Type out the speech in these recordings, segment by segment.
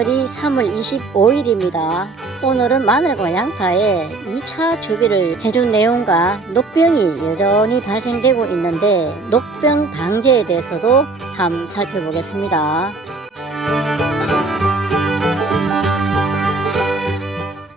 오늘이 3월 25일입니다. 오늘은 마늘과 양파에 2차 주비를 해준 내용과 녹병이 여전히 발생되고 있는데 녹병 방제에 대해서도 한번 살펴보겠습니다.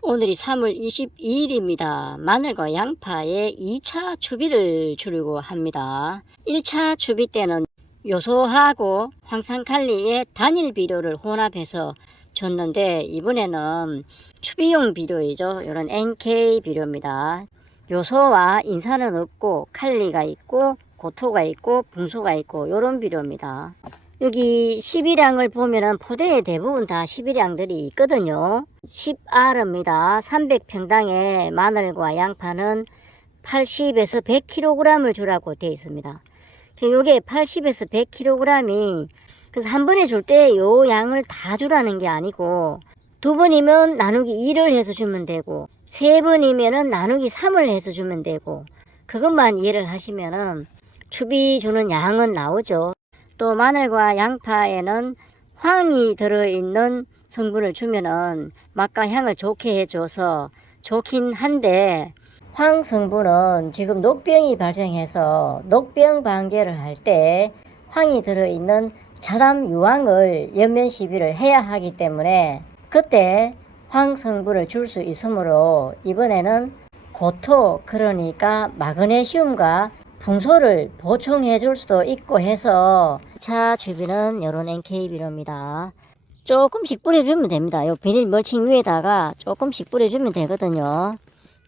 오늘이 3월 22일입니다. 마늘과 양파에 2차 추비를 주려고 합니다. 1차 추비 때는 요소하고 황산칼리의 단일 비료를 혼합해서 줬는데 이번에는 추비용 비료이죠. 이런 NK 비료입니다. 요소와 인산은 없고 칼리가 있고 고토가 있고 붕소가 있고 이런 비료입니다. 여기 12량을 보면은 포대에 대부분 다 12량들이 있거든요. 10R입니다. 300평당에 마늘과 양파는 80에서 100kg을 주라고 되어 있습니다. 요게 80에서 100kg이 그래서 한 번에 줄 때 요 양을 다 주라는 게 아니고 두 번이면 나누기 2를 해서 주면 되고 세 번이면은 나누기 3을 해서 주면 되고 그것만 이해를 하시면은 추비 주는 양은 나오죠. 또 마늘과 양파에는 황이 들어있는 성분을 주면은 맛과 향을 좋게 해줘서 좋긴 한데 황 성분은 지금 녹병이 발생해서 녹병 방제를 할 때 황이 들어있는 자담 유황을 연면 시비를 해야 하기 때문에 그때 황 성분을 줄 수 있으므로 이번에는 고토 그러니까 마그네슘과 붕소를 보충해 줄 수도 있고 해서 2차 주비는 이런 NK 비료입니다. 조금씩 뿌려주면 됩니다. 요 비닐 멀칭 위에다가 조금씩 뿌려주면 되거든요.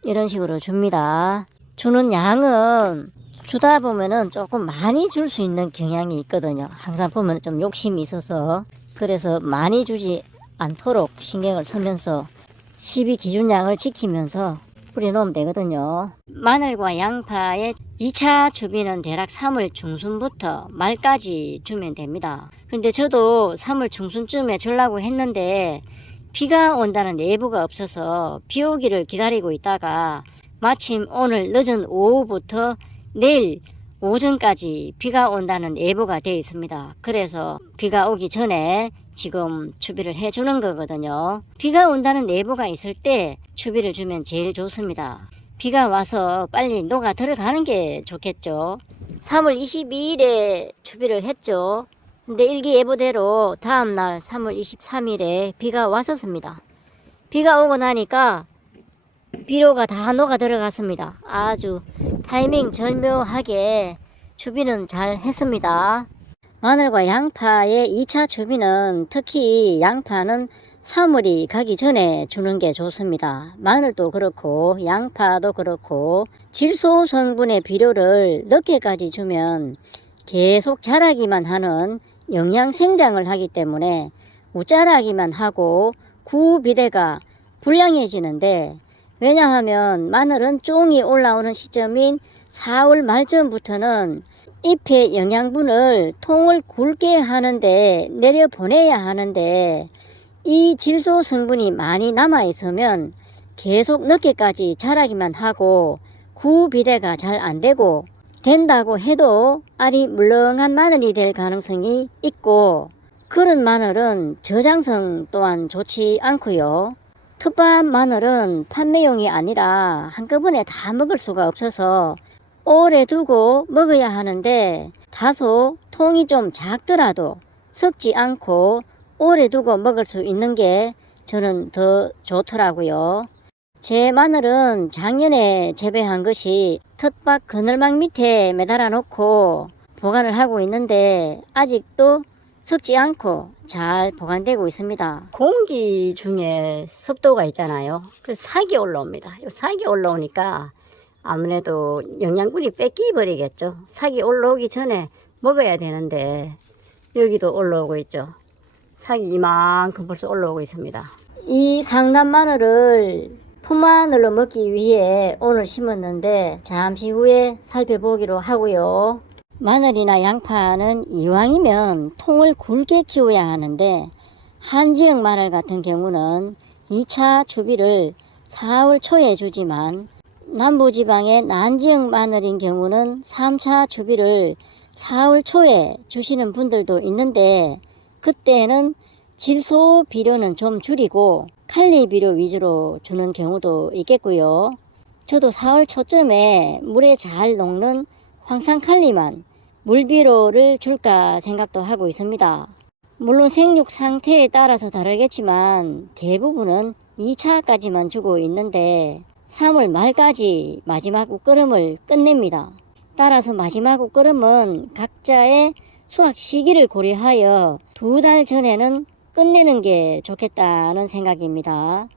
이런 식으로 줍니다. 주는 양은 주다 보면은 조금 많이 줄 수 있는 경향이 있거든요. 항상 보면 좀 욕심이 있어서 그래서 많이 주지 않도록 신경을 쓰면서 12 기준량을 지키면서 뿌려놓으면 되거든요. 마늘과 양파의 2차 주비는 대략 3월 중순부터 말까지 주면 됩니다. 근데 저도 3월 중순쯤에 주려고 했는데 비가 온다는 예보가 없어서 비 오기를 기다리고 있다가 마침 오늘 늦은 오후부터 내일 오전까지 비가 온다는 예보가 되어 있습니다. 그래서 비가 오기 전에 지금 추비를 해주는 거거든요. 비가 온다는 예보가 있을 때 추비를 주면 제일 좋습니다. 비가 와서 빨리 녹아 들어가는 게 좋겠죠. 3월 22일에 추비를 했죠. 근데 일기예보대로 다음날 3월 23일에 비가 왔었습니다. 비가 오고 나니까 비료가 다 녹아 들어갔습니다. 아주 타이밍 절묘하게 추비는 잘 했습니다. 마늘과 양파의 2차 추비는 특히 양파는 3월이 가기 전에 주는 게 좋습니다. 마늘도 그렇고 양파도 그렇고 질소 성분의 비료를 늦게까지 주면 계속 자라기만 하는 영양 생장을 하기 때문에 우자라기만 하고 구비대가 불량해지는데 왜냐하면 마늘은 쫑이 올라오는 시점인 4월 말쯤부터는 잎의 영양분을 통을 굵게 하는데 내려보내야 하는데 이 질소 성분이 많이 남아 있으면 계속 늦게까지 자라기만 하고 구비대가 잘 안 되고 된다고 해도 알이 물렁한 마늘이 될 가능성이 있고 그런 마늘은 저장성 또한 좋지 않고요. 특밥 마늘은 판매용이 아니라 한꺼번에 다 먹을 수가 없어서 오래 두고 먹어야 하는데 다소 통이 좀 작더라도 썩지 않고 오래 두고 먹을 수 있는 게 저는 더 좋더라고요. 제 마늘은 작년에 재배한 것이 텃밭 그늘막 밑에 매달아 놓고 보관을 하고 있는데 아직도 썩지 않고 잘 보관되고 있습니다. 공기 중에 습도가 있잖아요. 그래서 살이 올라옵니다. 살이 올라오니까 아무래도 영양분이 뺏기 버리겠죠. 살이 올라오기 전에 먹어야 되는데 여기도 올라오고 있죠. 살이 이만큼 벌써 올라오고 있습니다. 이 상남 마늘을 풋마늘로 먹기 위해 오늘 심었는데 잠시 후에 살펴보기로 하고요. 마늘이나 양파는 이왕이면 통을 굵게 키워야 하는데 한지역 마늘 같은 경우는 2차 추비를 4월 초에 주지만 남부지방의 난지역 마늘인 경우는 3차 추비를 4월 초에 주시는 분들도 있는데 그때는 질소 비료는 좀 줄이고 칼리 비료 위주로 주는 경우도 있겠고요. 저도 4월 초쯤에 물에 잘 녹는 황산칼리만 물비료를 줄까 생각도 하고 있습니다. 물론 생육 상태에 따라서 다르겠지만 대부분은 2차까지만 주고 있는데 3월 말까지 마지막 옷걸음을 끝냅니다. 따라서 마지막 옷걸음은 각자의 수확 시기를 고려하여 2달 전에는 끝내는 게 좋겠다는 생각입니다.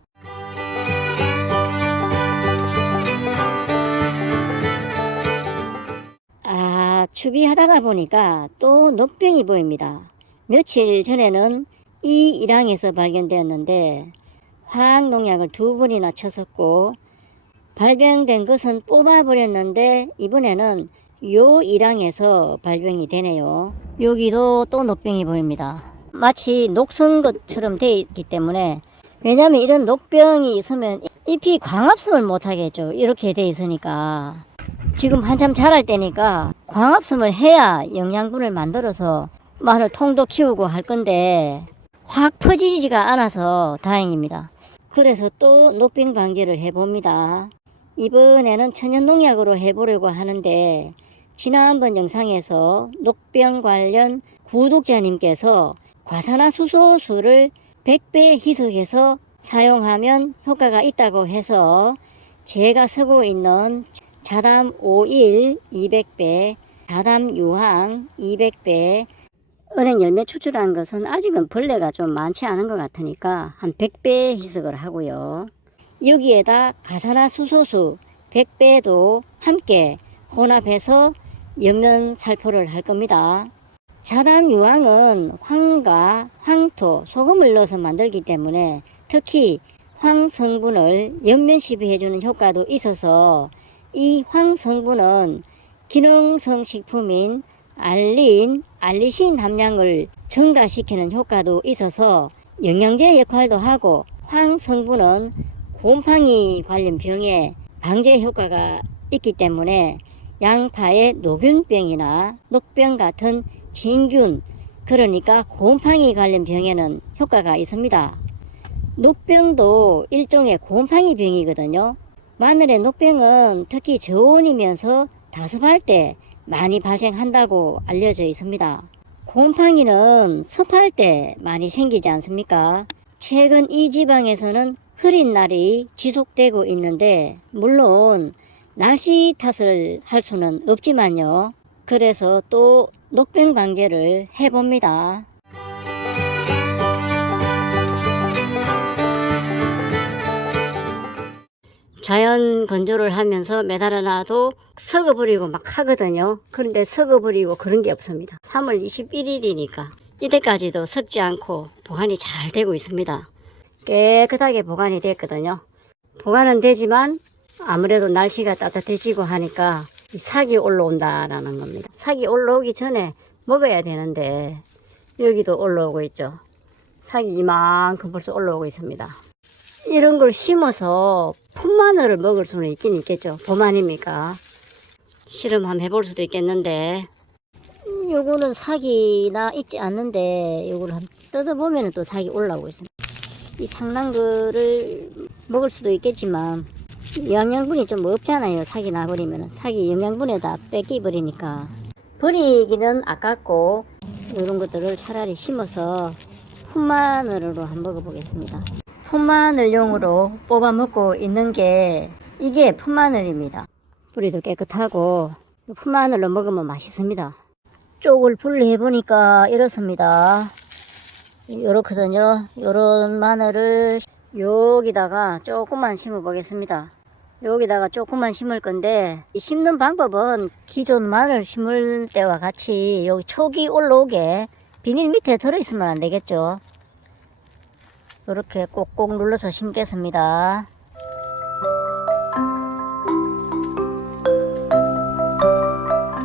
추비하다가 보니까 또 녹병이 보입니다. 며칠 전에는 이 일항에서 발견되었는데 화학농약을 2번이나 쳤었고 발병된 것은 뽑아버렸는데 이번에는 요 일항에서 발병이 되네요. 여기도 또 녹병이 보입니다. 마치 녹슨 것처럼 되어 있기 때문에, 왜냐하면 이런 녹병이 있으면 잎이 광합성을 못하겠죠. 이렇게 되어 있으니까. 지금 한참 자랄 때니까 광합성을 해야 영양분을 만들어서 마늘 통도 키우고 할 건데 확 퍼지지가 않아서 다행입니다. 그래서 또 녹병 방지를 해봅니다. 이번에는 천연농약으로 해보려고 하는데 지난번 영상에서 녹병 관련 구독자님께서 과산화수소수를 100배 희석해서 사용하면 효과가 있다고 해서 제가 쓰고 있는 자담 5일 200배, 자담 유황 200배, 은행 열매 추출한 것은 아직은 벌레가 좀 많지 않은 것 같으니까 한 100배 희석을 하고요. 여기에다 과산화수소수 100배도 함께 혼합해서 옆면 살포를 할 겁니다. 자담 유황은 황과 황토, 소금을 넣어서 만들기 때문에 특히 황 성분을 옆면 시비해주는 효과도 있어서 이 황 성분은 기능성 식품인 알리신 함량을 증가시키는 효과도 있어서 영양제 역할도 하고, 황 성분은 곰팡이 관련 병에 방제 효과가 있기 때문에 양파의 녹균병이나 녹병 같은 진균, 그러니까 곰팡이 관련 병에는 효과가 있습니다. 녹병도 일종의 곰팡이 병이거든요. 마늘의 녹병은 특히 저온이면서 다습할 때 많이 발생한다고 알려져 있습니다. 곰팡이는 습할 때 많이 생기지 않습니까? 최근 이 지방에서는 흐린 날이 지속되고 있는데 물론 날씨 탓을 할 수는 없지만요. 그래서 또 녹병 방제를 해봅니다. 자연 건조를 하면서 매달아 놔도 썩어버리고 막 하거든요. 그런데 썩어버리고 그런 게 없습니다. 3월 21일이니까 이때까지도 썩지 않고 보관이 잘 되고 있습니다. 깨끗하게 보관이 됐거든요. 보관은 되지만 아무래도 날씨가 따뜻해지고 하니까 삭이 올라온다라는 겁니다. 삭이 올라오기 전에 먹어야 되는데 여기도 올라오고 있죠. 삭이 이만큼 벌써 올라오고 있습니다. 이런 걸 심어서 풋마늘을 먹을 수는 있긴 있겠죠. 봄 아닙니까? 실험 한번 해볼 수도 있겠는데, 요거는 삭이 나 있지 않는데 요거를 한번 뜯어보면 또 삭이 올라오고 있습니다. 이 상난 거를 먹을 수도 있겠지만 영양분이 좀 없잖아요. 삭이 나버리면 삭이 영양분에 다 뺏기버리니까 버리기는 아깝고, 이런 것들을 차라리 심어서 풋마늘로 한번 먹어보겠습니다. 풋마늘용으로 뽑아 먹고 있는 게 이게 풋마늘입니다. 뿌리도 깨끗하고 풋마늘로 먹으면 맛있습니다. 쪽을 분리해 보니까 이렇습니다. 요렇거든요. 요런 마늘을 여기다가 조금만 심어 보겠습니다. 여기다가 조금만 심을 건데, 이 심는 방법은 기존 마늘 심을 때와 같이 여기 촉이 올라오게 비닐 밑에 들어있으면 안 되겠죠. 이렇게 꼭꼭 눌러서 심겠습니다.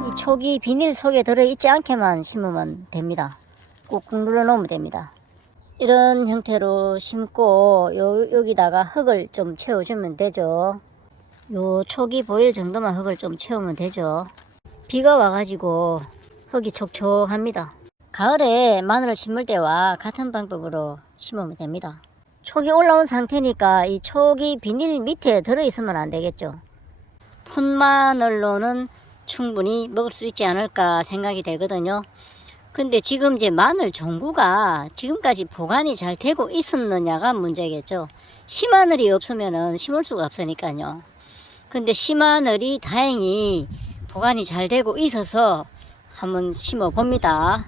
이 촉이 비닐 속에 들어있지 않게만 심으면 됩니다. 꾹꾹 눌러 놓으면 됩니다. 이런 형태로 심고 여기다가 흙을 좀 채워주면 되죠. 요 촉이 보일 정도만 흙을 좀 채우면 되죠. 비가 와가지고 흙이 촉촉합니다. 가을에 마늘을 심을 때와 같은 방법으로 심으면 됩니다. 촉이 올라온 상태니까 이 촉이 비닐 밑에 들어있으면 안 되겠죠. 풋마늘로는 충분히 먹을 수 있지 않을까 생각이 되거든요. 근데 지금 이제 마늘 종구가 지금까지 보관이 잘 되고 있었느냐가 문제겠죠. 씨마늘이 없으면은 심을 수가 없으니까요. 근데 씨마늘이 다행히 보관이 잘 되고 있어서 한번 심어 봅니다.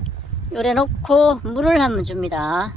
요래 놓고 물을 한번 줍니다.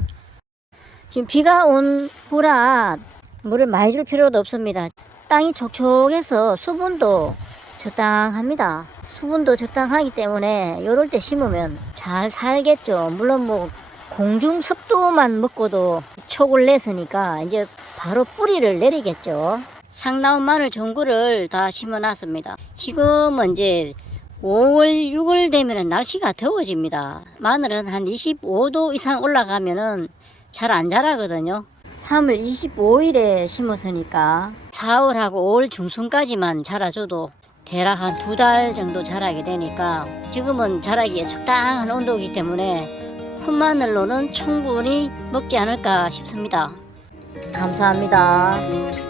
지금 비가 온 후라 물을 많이 줄 필요도 없습니다. 땅이 촉촉해서 수분도 적당합니다. 수분도 적당하기 때문에 요럴 때 심으면 잘 살겠죠. 물론 뭐 공중 습도만 먹고도 촉을 냈으니까 이제 바로 뿌리를 내리겠죠. 상 나온 마늘 종구를 다 심어 놨습니다. 지금은 이제 5월, 6월 되면 날씨가 더워집니다. 마늘은 한 25도 이상 올라가면은 잘 안 자라거든요. 3월 25일에 심었으니까 4월하고 5월 중순까지만 자라줘도 대략 한 2달 정도 자라게 되니까 지금은 자라기에 적당한 온도이기 때문에 풋마늘로는 충분히 먹지 않을까 싶습니다. 감사합니다.